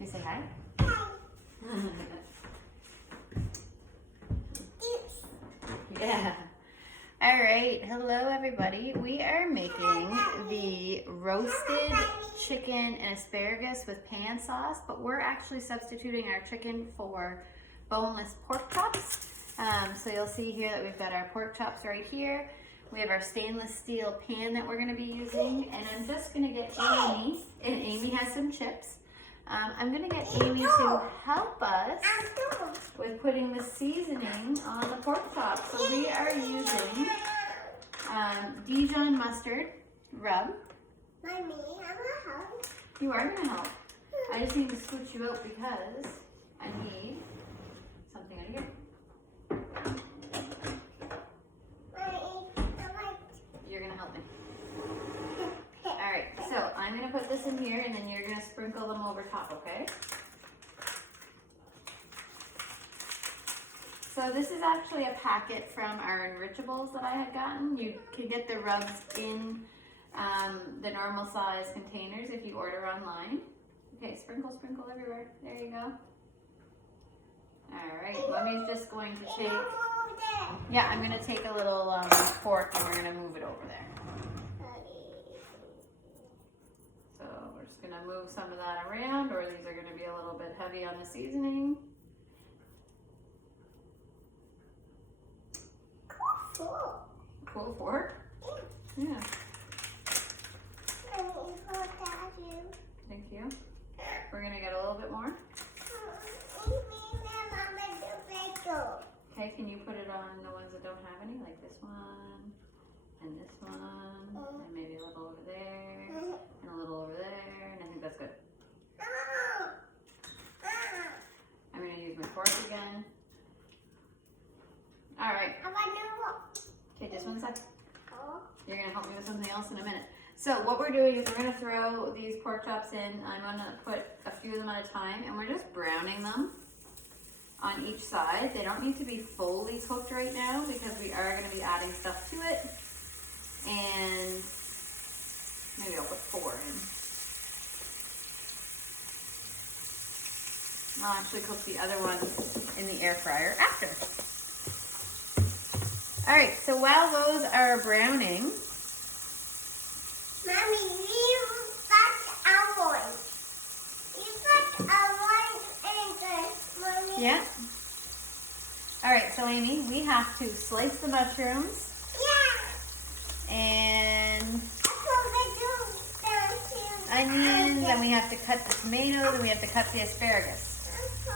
Can you say hi? Yeah. All right. Hello, everybody. We are making the roasted chicken and asparagus with pan sauce, but we're actually substituting our chicken for boneless pork chops. So you'll see here that we've got our pork chops right here. We have our stainless steel pan that we're going to be using, and I'm just going to get Amy, and Amy has some chips. I'm going to get Amy to help us with putting the seasoning on the pork chop. So we are using Dijon mustard rub. Mommy, I'm gonna help. You are going to help. I just need to scooch you out because I need something out of here. You're going to help me. Alright, so I'm going to put this in here and then you're going to sprinkle them over top, okay? So this is actually a packet from our Enrichables that I had gotten. You can get the rubs in the normal size containers if you order online. Okay, sprinkle, sprinkle everywhere. There you go. Alright, Mommy's just going to take... Yeah, I'm going to take a little fork and we're going to move it over there. So we're just going to move some of that around, or these are going to be a little bit heavy on the seasoning. Cool fork? Yeah. Thank you. We're going to get a little bit more. Okay, can you put it on the ones that don't have any, like this one, and this one, and maybe a little over there, and a little over there, and I think that's good. I'm going to use my fork again. All right. Okay, just 1 second. You're going to help me with something else in a minute. So what we're doing is we're going to throw these pork chops in. I'm going to put a few of them at a time, and we're just browning them on each side. They don't need to be fully cooked right now because we are going to be adding stuff to it. And maybe I'll put 4 in. I'll actually cook the other one in the air fryer after. All right, so while those are browning, Mommy, you got orange. You got orange and this, Mommy. yeah. All right, so Amy, we have to slice the mushrooms. Yeah. And onions, and we have to cut the tomatoes, and we have to cut the asparagus. All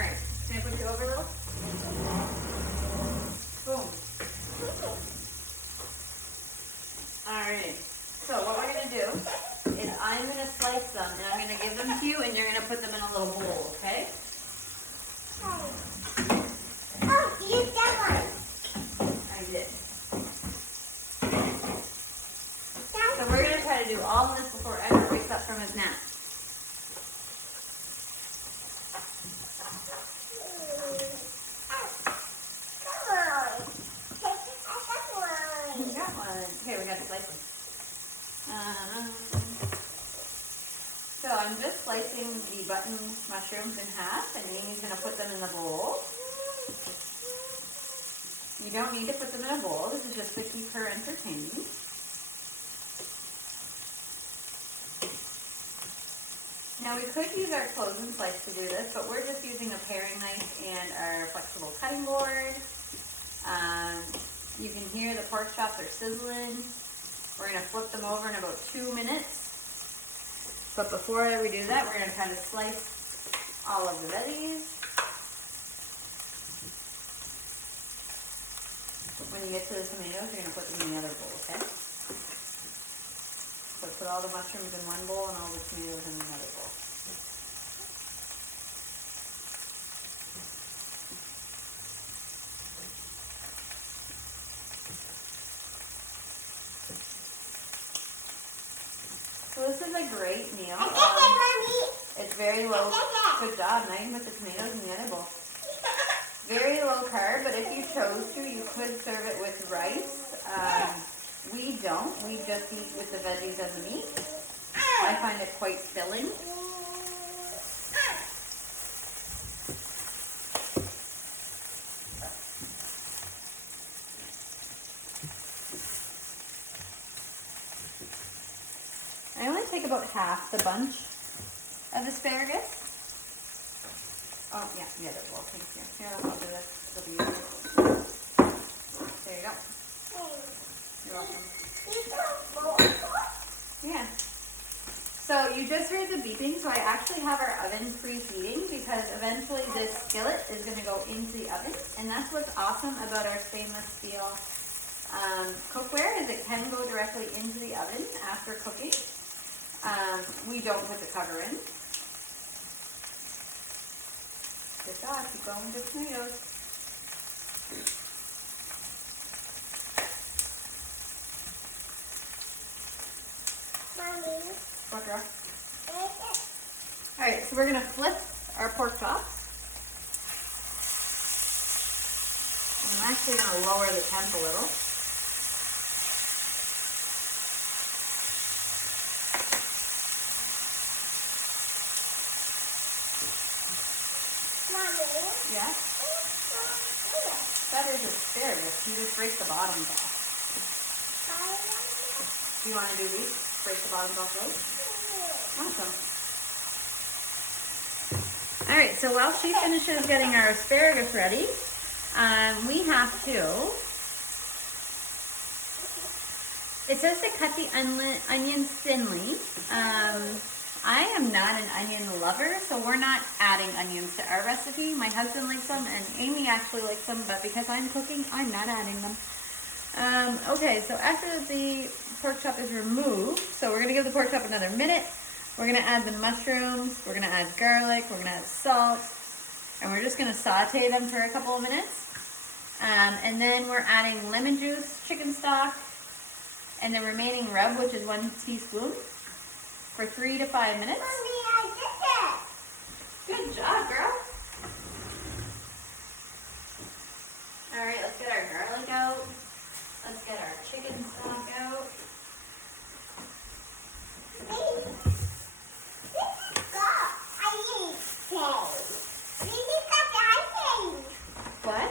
right, can I put you over a little? Boom. All right, so what we're gonna do is I'm gonna slice them, and I'm gonna give them to you, and you're gonna put them in a little bowl, okay? Oh, you did one. I did. So we're gonna try to do all of this before Edward wakes up from his nap. Okay, we got to slice them. So I'm just slicing the button mushrooms in half, and Amy's going to put them in the bowl. You don't need to put them in a bowl. This is just to keep her entertained. Now we could use our closing slice to do this, but we're just using a paring knife and our flexible cutting board. You can hear the pork chops are sizzling. We're going to flip them over in about 2 minutes. But before we do that, we're going to kind of slice all of the veggies. When you get to the tomatoes, you're going to put them in the other bowl, okay? So put all the mushrooms in one bowl and all the tomatoes in another bowl. So this is a great meal. It's very low. Good job. Now you can put the tomatoes in the other bowl. Very low carb, but if you chose to, you could serve it with rice. We don't. We just eat with the veggies and the meat. I find it quite filling. gonna take about half the bunch of asparagus. Oh yeah, the other bowl. Thank you. Here, I'll do this. It'll be easier. There you go. You're welcome. Yeah. So you just heard the beeping, so I actually have our oven preheating because eventually this skillet is going to go into the oven, and that's what's awesome about our stainless steel cookware is it can go directly into the oven after cooking. We don't put the cover in. Good job, keep going with the tomatoes. Mommy. What, girl? Alright, so we're going to flip our pork chops. I'm actually going to lower the temp a little. Mommy. Yeah? That is asparagus. You just break the bottoms off. Do you want to do these? Break the bottoms off those? Awesome. Alright, so while she finishes getting our asparagus ready, we have to, it says to cut the onions thinly. I am not an onion lover, so we're not adding onions to our recipe. My husband likes them, and Amy actually likes them, but because I'm cooking, I'm not adding them. Okay, so after the pork chop is removed, so we're going to give the pork chop another minute. We're going to add the mushrooms, we're going to add garlic, we're going to add salt, and we're just going to saute them for a couple of minutes. And then we're adding lemon juice, chicken stock, and the remaining rub, which is 1 teaspoon, for 3 to 5 minutes. Mommy, I did it. Good job, girl. All right, let's get our garlic out. Let's get our chicken stock out. What?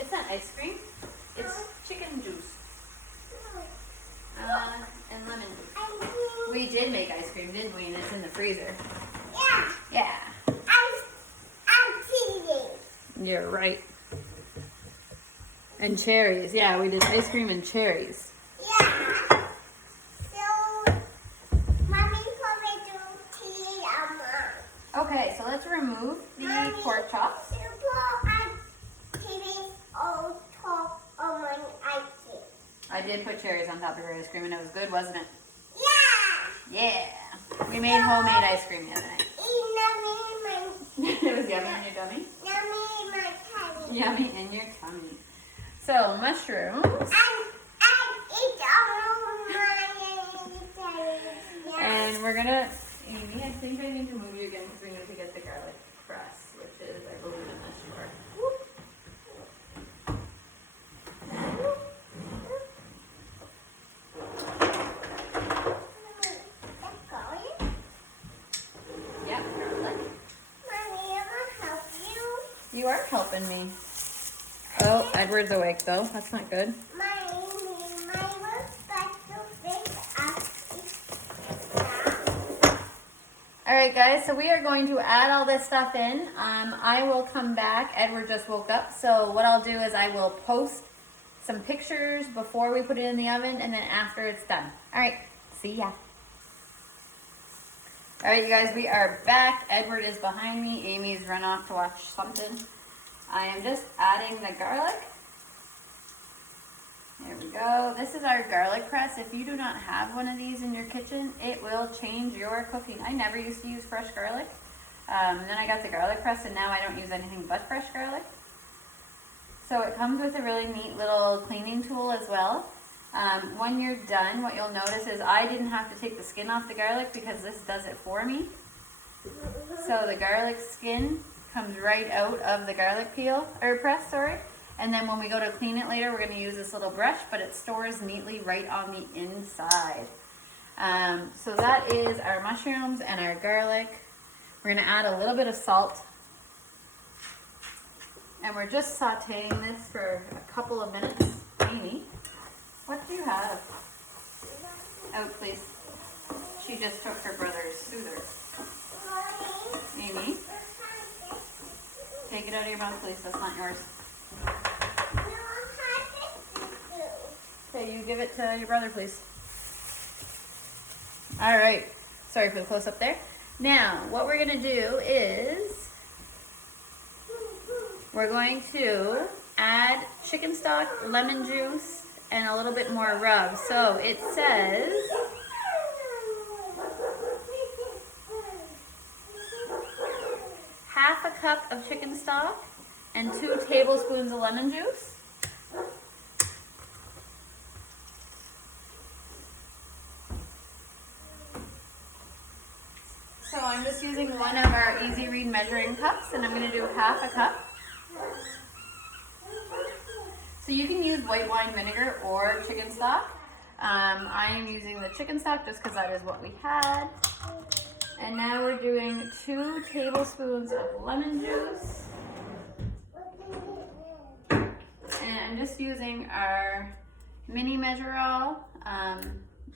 It's not ice cream. It's chicken juice. And lemon. We did make ice cream, didn't we? And it's in the freezer. Yeah. Yeah. I'm cheating. You're right. And cherries. Yeah, we did ice cream and cherries. Yeah. So, Mommy probably do tea on mine. Okay, so let's remove the pork chops. So I'm putting on top of my ice cream. I did put cherries on top of your ice cream and it was good, wasn't it? Yeah. Yeah. We made homemade ice cream the other night. It was yummy in your tummy? Yummy in my tummy. Yummy in your tummy. So, mushrooms. And it's all my tummy. And we're gonna, Amy, I think I need to move you again because we need to get the garlic press, which is, I believe, in this drawer. Yep, garlic. Mommy, I will help you. You are helping me. Oh, Edward's awake though. That's not good. My special fish Alright guys, so we are going to add all this stuff in. I will come back. Edward just woke up. So what I'll do is I will post some pictures before we put it in the oven and then after it's done. Alright, see ya. Alright you guys, we are back. Edward is behind me. Amy's run off to watch something. I am just adding the garlic. There we go. This is our garlic press. If you do not have one of these in your kitchen, it will change your cooking. I never used to use fresh garlic. Then I got the garlic press and now I don't use anything but fresh garlic. So it comes with a really neat little cleaning tool as well. When you're done, what you'll notice is I didn't have to take the skin off the garlic because this does it for me. So the garlic skin comes right out of the garlic peel, or press, sorry. And then when we go to clean it later, we're going to use this little brush, but it stores neatly right on the inside. So that is our mushrooms and our garlic. We're going to add a little bit of salt. And we're just sauteing this for a couple of minutes. Amy, what do you have? Out, please. She just took her brother's soother. Amy, take it out of your mouth, please. That's not yours. Okay, you give it to your brother, please. All right. Sorry for the close up there. Now, what we're going to do is we're going to add chicken stock, lemon juice, and a little bit more rub. So it says half a cup of chicken stock and 2 tablespoons of lemon juice. So I'm just using one of our Easy Read measuring cups, and I'm going to do half a cup. So you can use white wine vinegar or chicken stock. I am using the chicken stock just because that is what we had. And now we're doing 2 tablespoons of lemon juice. And I'm just using our mini measure-all.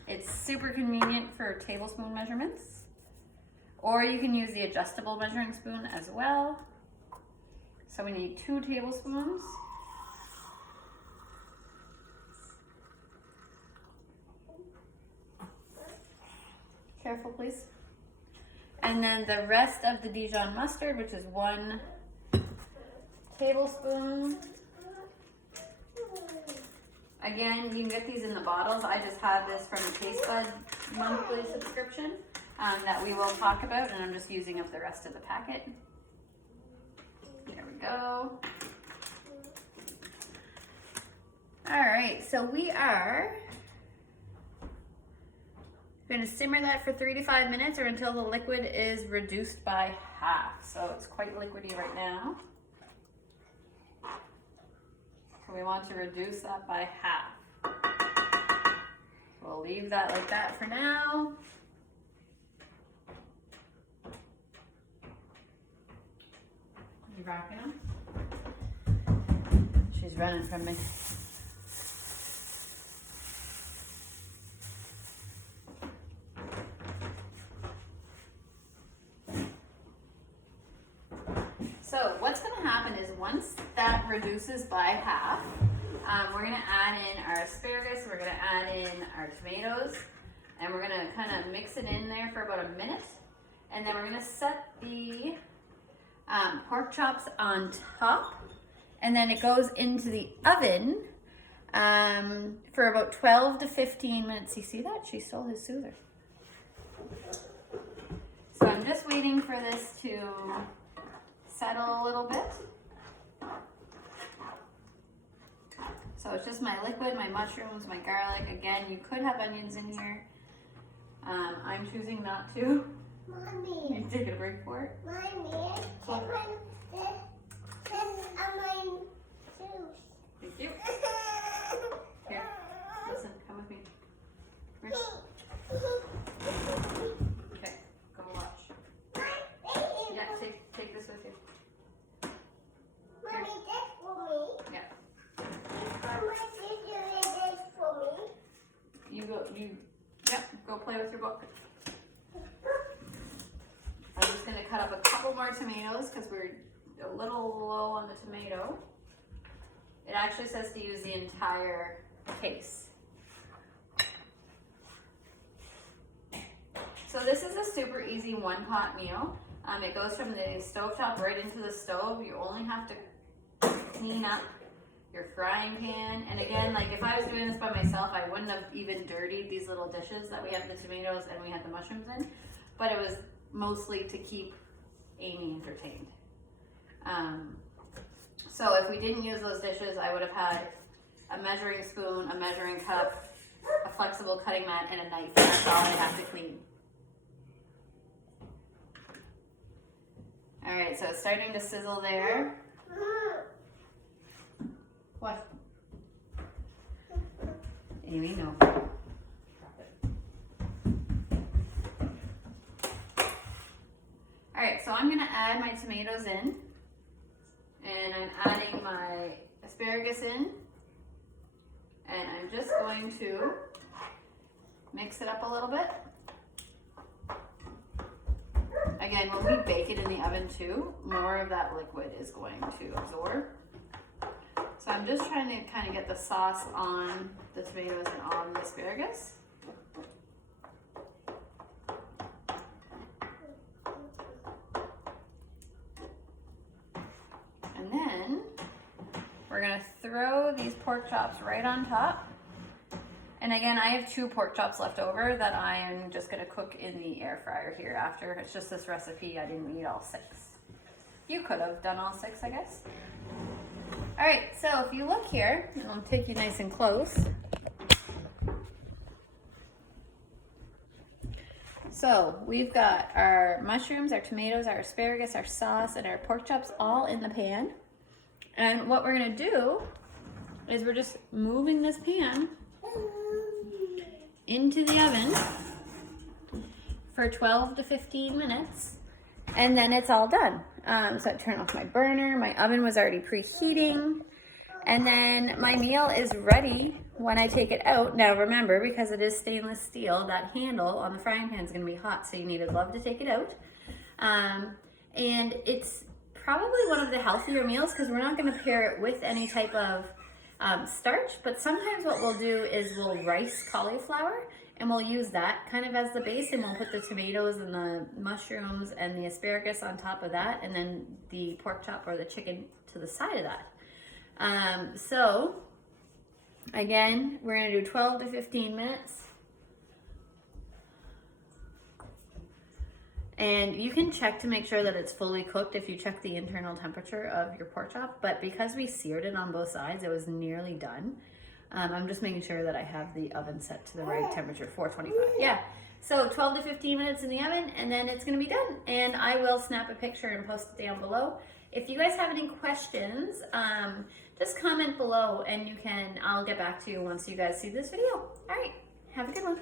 It's super convenient for tablespoon measurements. Or you can use the adjustable measuring spoon as well. So we need 2 tablespoons. Careful, please. And then the rest of the Dijon mustard, which is 1 tablespoon. Again, you can get these in the bottles. I just have this from the Taste Bud monthly subscription that we will talk about, and I'm just using up the rest of the packet. There we go. All right, so we are going to simmer that for 3 to 5 minutes or until the liquid is reduced by half. So it's quite liquidy right now. So we want to reduce that by half. We'll leave that like that for now. You rocking them? She's running from me. So what's going to happen is once that reduces by half, we're going to add in our asparagus, we're going to add in our tomatoes, and we're going to kind of mix it in there for about a minute. And then we're going to set the pork chops on top, and then it goes into the oven for about 12 to 15 minutes. You see that? She stole his soother. So I'm just waiting for this to settle a little bit. So it's just my liquid, my mushrooms, my garlic. Again, you could have onions in here. I'm choosing not to. Mommy. You taking a break for it? Mommy, check my juice. Thank you. Here, listen, come with me. Here. Okay, go watch. Yeah, take this with you. Mommy, this for me. Yeah. Mama, did you do this for me? Go play with your book. I'm just going to cut up a couple more tomatoes because we're a little low on the tomato. It actually says to use the entire case. So this is a super easy one-pot meal. It goes from the stovetop right into the stove. You only have to clean up your frying pan. And again, like if I was doing this by myself, I wouldn't have even dirtied these little dishes that we have the tomatoes and we had the mushrooms in. But it was mostly to keep Amy entertained. So if we didn't use those dishes, I would have had a measuring spoon, a measuring cup, a flexible cutting mat, and a knife. And that's all I have to clean. All right, so it's starting to sizzle there. What? Amy, no. Drop it. All right, so I'm gonna add my tomatoes in, and I'm adding my asparagus in, and I'm just going to mix mix it up a little bit. Again, when we bake it in the oven too, more of that liquid is going to absorb. So I'm just trying to kind of get the sauce on the tomatoes and on the asparagus. And then we're gonna throw these pork chops right on top. And again, I have 2 pork chops left over that I am just gonna cook in the air fryer here after. It's just this recipe, I didn't need all 6. You could have done all 6, I guess. All right, so if you look here, and I'll take you nice and close. So we've got our mushrooms, our tomatoes, our asparagus, our sauce, and our pork chops all in the pan. And what we're gonna do is we're just moving this pan into the oven for 12 to 15 minutes, and then it's all done. So I turn off my burner. My oven was already preheating, and then my meal is ready when I take it out. Now remember, because it is stainless steel, that handle on the frying pan is going to be hot, so you need a glove to take it out. And it's probably one of the healthier meals because we're not going to pair it with any type of starch, but sometimes what we'll do is we'll rice cauliflower and we'll use that kind of as the base, and we'll put the tomatoes and the mushrooms and the asparagus on top of that, and then the pork chop or the chicken to the side of that. So again, we're gonna do 12 to 15 minutes. And you can check to make sure that it's fully cooked if you check the internal temperature of your pork chop, but because we seared it on both sides, it was nearly done. I'm just making sure that I have the oven set to the right temperature, 425. Yeah, so 12 to 15 minutes in the oven, and then it's gonna be done. And I will snap a picture and post it down below. If you guys have any questions, just comment below and I'll get back to you once you guys see this video. All right, have a good one.